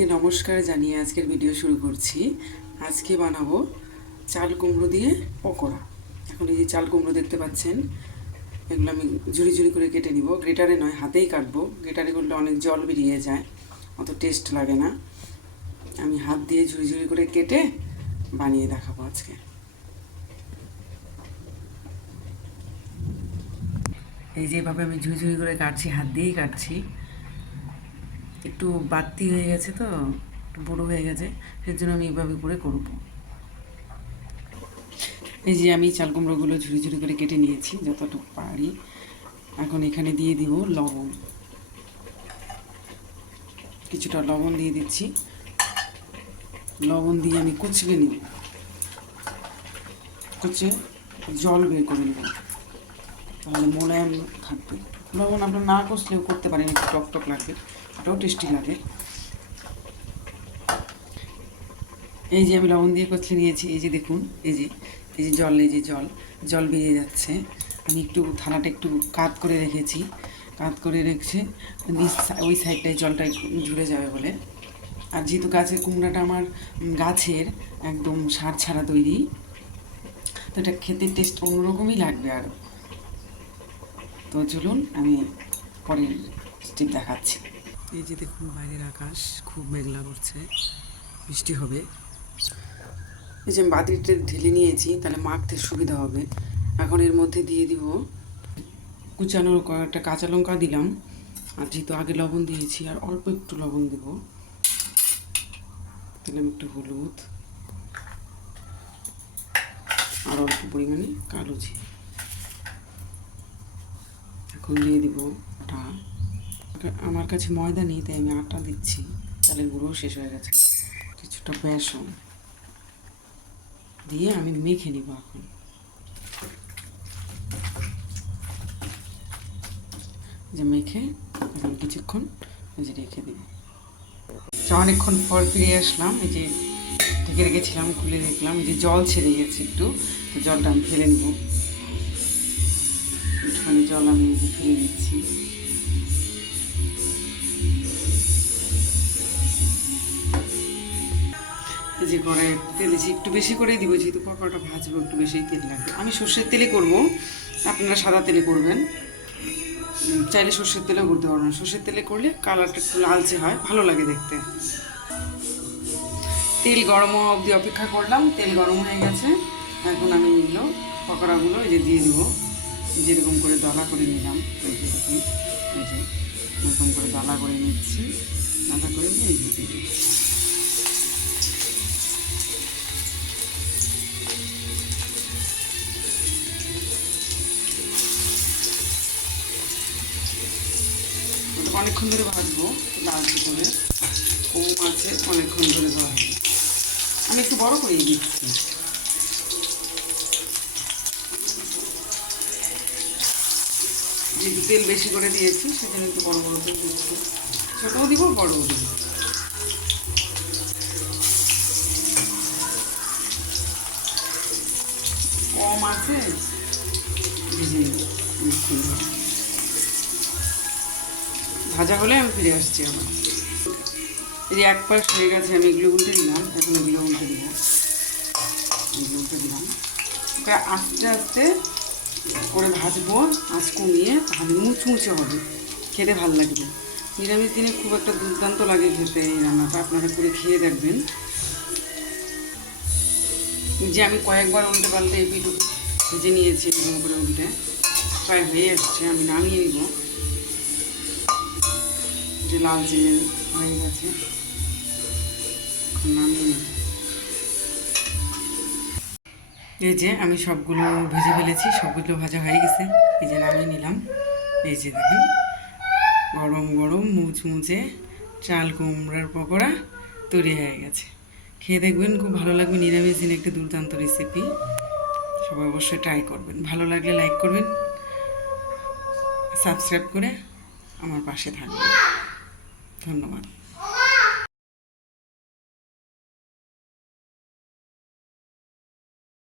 সবাইকে নমস্কার জানিয়ে আজকের ভিডিও শুরু করছি। আজকে বানাবো চাল কুমড়ো দিয়ে পকোড়া। এখন এই যে চাল কুমড়ো দেখতে পাচ্ছেন, এগুলো আমি ঝুড়ি ঝুড়ি করে কেটে নিব। গ্রেটারে নয়, হাতেই কাটবো। গ্রেটারে করলে অনেক জল বেরিয়ে যায়, অত টেস্ট লাগে না। আমি হাত দিয়ে ঝুড়ি ঝুড়ি করে কেটে বানিয়ে দেখাবো আজকে। এই যেভাবে আমি ঝুড়ি ঝুড়ি করে কাটছি, হাত দিয়েই কাটছি। একটু বাড়তি হয়ে গেছে তো, একটু বড়ো হয়ে গেছে সেই জন্য আমি এইভাবে করে করব। এই যে আমি চাল কুমড়োগুলো ঝুড়ি ঝুড়ি করে কেটে নিয়েছি, যতটুকু পারি। এখন এখানে দিয়ে দিব লবণ। কিছুটা লবণ দিয়ে দিচ্ছি। লবণ দিয়ে আমি কুচবে নিব। কুচে জল বের করে নেব। তাহলে মোলায়েম থাকবে। লবণ আপনার না কষলেও করতে পারেন একটু টক টক লাগবে ওটাও টেস্টি লাগে। এই যে আমি লবণ দিয়ে কচলে নিয়েছি, এই যে দেখুন, এই যে এই যে জল, এই যে জল জল বেরিয়ে যাচ্ছে। আমি একটু থালাটা একটু কাত করে রেখেছি, কাত করে রেখেছে ওই সাইডটায় জলটা ঝরে যাবে বলে। আর যেহেতু গাছের কুমড়াটা আমার গাছের একদম সার ছাড়া তৈরি, তো এটা খেতে টেস্ট অন্যরকমই লাগবে আরও তো চলুন আমি পরের স্টেপ দেখাচ্ছি। এই যে দেখুন বাইরের আকাশ খুব মেঘলা করছে বৃষ্টি হবে। এই যে আমি বাতিটা ঢেলে নিয়েছি তাহলে মাখতে সুবিধা হবে। এখন এর মধ্যে দিয়ে দিব কুচানোর কয়েকটা কাঁচা লঙ্কা দিলাম আর যেহেতু আগে লবণ দিয়েছি আর অল্প একটু লবণ দেব। দিলাম একটু হলুদ আর অল্প পরিমাণে কালো জিরে। এখন দিয়ে দিব আটা। আমার কাছে ময়দা নেই, তাই আমি আটা দিচ্ছি। চালের গুঁড়ো শেষ হয়ে গেছে। কিছুটা বেসন দিয়ে আমি মেখে নিব এখন। যে মেখে এখন কিছুক্ষণ যে রেখে দিব। অনেকক্ষণ পর ফিরে আসলাম। এই যে ঢেকে রেখেছিলাম, খুলে দেখলাম। যে জল ছেড়ে গেছে একটু, তো জলটা আমি ফেলে নেব। একটুখানি জল আমি ফেলে দিচ্ছি। যে কড়াই তেল একটু বেশি করেই দিব, যেহেতু পকোড়াটা ভাজবো, একটু বেশিই তেল লাগবে। আমি সর্ষের তেলে করব, আপনারা সাদা তেলে করবেন। চাইলে সর্ষের তেলেও করতে পারবেন। সর্ষের তেলে করলে কালারটা একটু লালচে হয়, ভালো লাগে দেখতে। তেল গরম অবধি অপেক্ষা করলাম, তেল গরম হয়ে গেছে। এখন আমি এগুলো, পকোড়াগুলো এই যে দিয়ে দিব। যেরকম করে দলা করে নিলাম এরকম করে দলা করে নিচ্ছি। দলা করে নিয়ে এই দিচ্ছি। অনেকক্ষণ ধরে ভাজবো, লালচে করে। কম আছে, অনেকক্ষণ ধরে ভাজবো। আমি একটু বড় করে দিচ্ছি। যেহেতু তেল বেশি করে দিয়েছি, সেজন্য একটু বড় বড় করে দিচ্ছি। ছোটও দিব, বড়ও দিব। কম আছে, ভেজে হলে আমি ফিরে আসছি আবার। এই যে এক পাশ হয়ে গেছে, আমি এগুলো উল্টে দিলাম, এখন এগুলো উল্টে দিব এগুলো উল্টে দিলাম। আস্তে আস্তে করে ভাজবো আঁচ কমিয়ে তাহলে মুচমুচে হবে। খেতে ভালো লাগবে। নিরামিষ দিনে খুব একটা দুর্দান্ত লাগে খেতে এই রান্নাটা, আপনারা করে খেয়ে দেখবেন। যে আমি কয়েকবার উল্টে পাল্টে এই পিঠু ভেজে নিয়েছি এরকম করে উল্টে। প্রায় হয়ে আসছে আমি নামিয়ে নিব। যে লাল জিরে হয়ে গেছে। নামিয়ে নিব। এই যে আমি সবগুলো ভেজে ফেলেছি, সবগুলো ভাজা হয়ে গেছে। এই যে নামিয়ে নিলাম। এই যে দেখেন, গরম গরম মুচমুচে চাল কুমড়ার পকোড়া তৈরি হয়ে গেছে। খেয়ে দেখবেন খুব ভালো লাগবে, নিরামিষ দিনে একটা দুর্দান্ত রেসিপি সবাই অবশ্যই ট্রাই করবেন। ভালো লাগলে লাইক করবেন সাবস্ক্রাইব করে আমার পাশে থাকবেন। ধন্যবাদ।